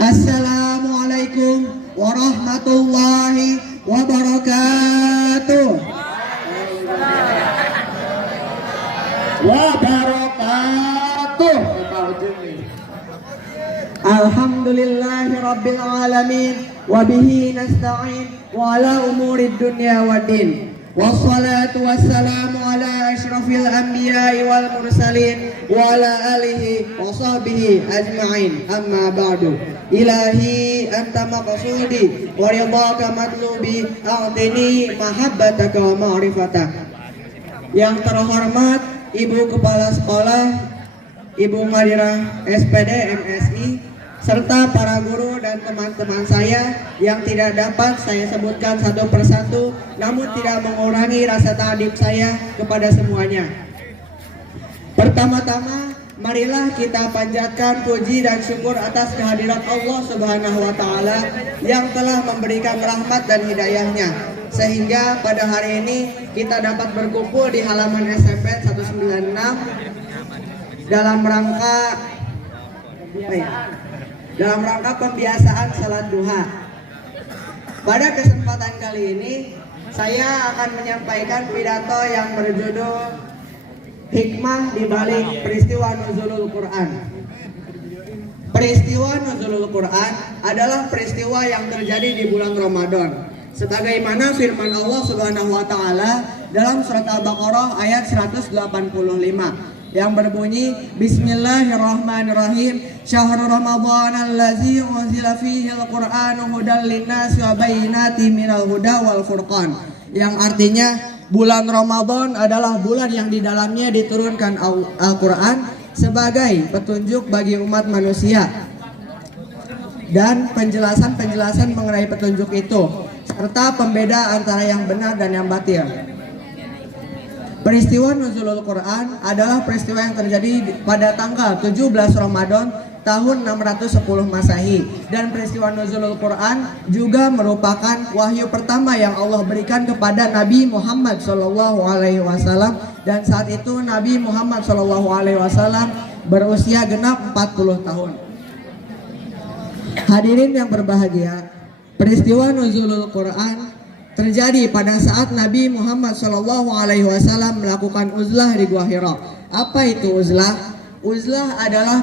Assalamualaikum warahmatullahi wabarakatuh. Wabarakatuh. Alhamdulillahi rabbil alamin wa bihi nasta'in wa ala umurid dunya waddin. Wassalatu wassalamu ala asyrafil anbiya'i wal mursalin wa ala alihi wa sahbihi ajma'in. Amma ba'du. Ilahi anta maqsudi wa ridhaka matlubi a'tini mahabbataka wa ma'rifatak. Yang terhormat Ibu Kepala Sekolah, Ibu Madira SPD MSI, serta para guru dan teman-teman saya yang tidak dapat saya sebutkan satu persatu, namun tidak mengurangi rasa ta'adzim saya kepada semuanya. Pertama-tama, marilah kita panjatkan puji dan syukur atas kehadirat Allah Subhanahu wa Ta'ala yang telah memberikan rahmat dan hidayahnya, sehingga pada hari ini kita dapat berkumpul di halaman SMP 196 dalam rangka pembiasaan salat duha. Pada kesempatan kali ini saya akan menyampaikan pidato yang berjudul Hikmah di balik peristiwa nuzulul Quran. Peristiwa nuzulul Quran adalah peristiwa yang terjadi di bulan Ramadan, sebagaimana firman Allah Subhanahu wa Ta'ala dalam surat Al-Baqarah ayat 185 yang berbunyi Bismillahirrahmanirrahim. Syahrul Ramadhan allazi unzila fihi al-Qur'anu hudan linnasi wa bayyinatin minal huda wal furqan, yang artinya bulan Ramadan adalah bulan yang di dalamnya diturunkan Al-Qur'an sebagai petunjuk bagi umat manusia dan penjelasan-penjelasan mengenai petunjuk itu serta pembeda antara yang benar dan yang batil. Peristiwa nuzulul Quran adalah peristiwa yang terjadi pada tanggal 17 Ramadan tahun 610 Masehi, dan peristiwa nuzulul Quran juga merupakan wahyu pertama yang Allah berikan kepada Nabi Muhammad SAW, dan saat itu Nabi Muhammad SAW berusia genap 40 tahun. Hadirin yang berbahagia, peristiwa nuzulul Quran terjadi pada saat Nabi Muhammad SAW melakukan uzlah di Gua Hira. Apa itu uzlah? Uzlah adalah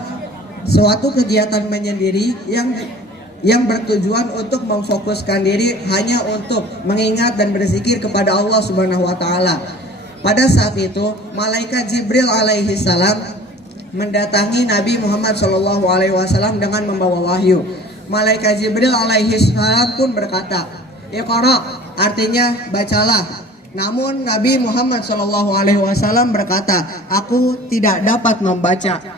suatu kegiatan menyendiri yang bertujuan untuk memfokuskan diri hanya untuk mengingat dan berzikir kepada Allah Subhanahu wa Ta'ala. Pada saat itu, malaikat Jibril alaihi salam mendatangi Nabi Muhammad SAW dengan membawa wahyu. Malaikat Jibril alaihi salam pun berkata, "Iqra", artinya bacalah. Namun Nabi Muhammad SAW berkata, "Aku tidak dapat membaca."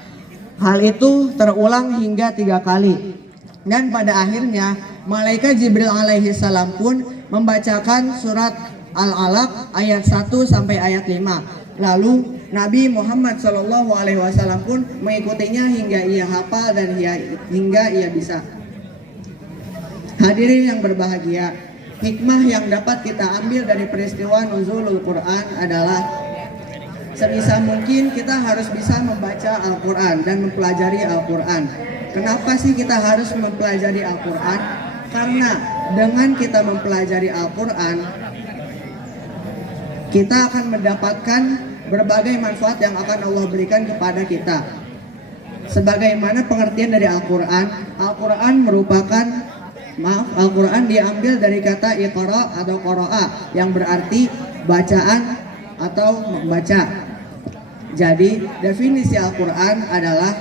Hal itu terulang hingga 3 kali. Dan pada akhirnya malaikat Jibril alaihi salam pun membacakan surat Al-Alaq ayat 1 sampai ayat 5. Lalu Nabi Muhammad SAW pun mengikutinya hingga ia hafal dan hingga ia bisa. Hadirin yang berbahagia, hikmah yang dapat kita ambil dari peristiwa nuzulul Quran adalah sebisa mungkin kita harus bisa membaca Al-Quran dan mempelajari Al-Quran. Kenapa sih kita harus mempelajari Al-Quran? Karena dengan kita mempelajari Al-Quran, kita akan mendapatkan berbagai manfaat yang akan Allah berikan kepada kita. Sebagaimana pengertian dari Al-Quran, Al-Quran diambil dari kata iqra atau qara'a yang berarti bacaan atau membaca. Jadi definisi Al-Quran adalah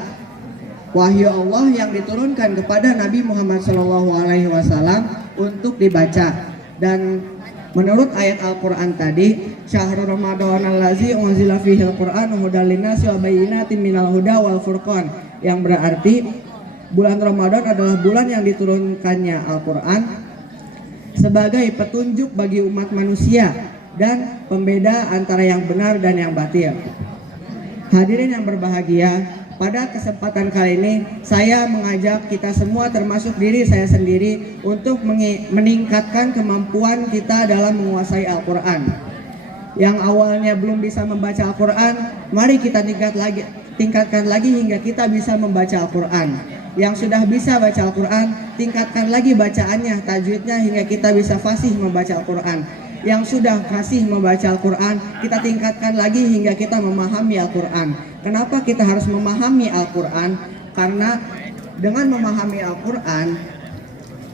wahyu Allah yang diturunkan kepada Nabi Muhammad SAW untuk dibaca. Dan menurut ayat Al-Quran tadi, Syahrul Ramadhan allazi unzila fihi al-Qur'anu hudan linnasi wa bayyinatin minal huda wal furqan, yang berarti bulan Ramadan adalah bulan yang diturunkannya Al-Quran sebagai petunjuk bagi umat manusia dan pembeda antara yang benar dan yang batil. Hadirin yang berbahagia, pada kesempatan kali ini saya mengajak kita semua, termasuk diri saya sendiri, untuk meningkatkan kemampuan kita dalam menguasai Al-Quran. Yang awalnya belum bisa membaca Al-Quran, mari kita tingkatkan lagi hingga kita bisa membaca Al-Quran. Yang sudah bisa baca Al-Quran, tingkatkan lagi bacaannya, tajwidnya hingga kita bisa fasih membaca Al-Quran. Yang sudah fasih membaca Al-Quran, kita tingkatkan lagi hingga kita memahami Al-Quran. Kenapa kita harus memahami Al-Quran? Karena dengan memahami Al-Quran,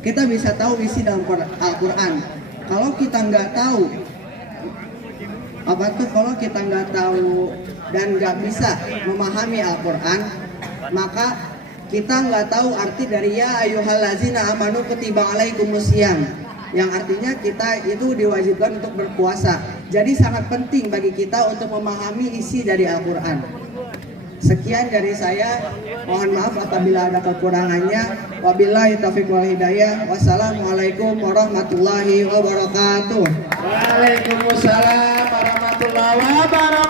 kita bisa tahu isi dalam Al-Quran. Kalau kita nggak tahu, kalau kita nggak tahu dan nggak bisa memahami Al-Quran, maka kita nggak tahu arti dari ya ayyuhallazina amanu kutiba alaikumusiyam, yang artinya kita itu diwajibkan untuk berpuasa. Jadi sangat penting bagi kita untuk memahami isi dari Al-Quran. Sekian dari saya, mohon maaf apabila ada kekurangannya. Wabillahi taufiq wal hidayah. Wassalamualaikum warahmatullahi wabarakatuh. Waalaikumsalam warahmatullahi wabarakatuh.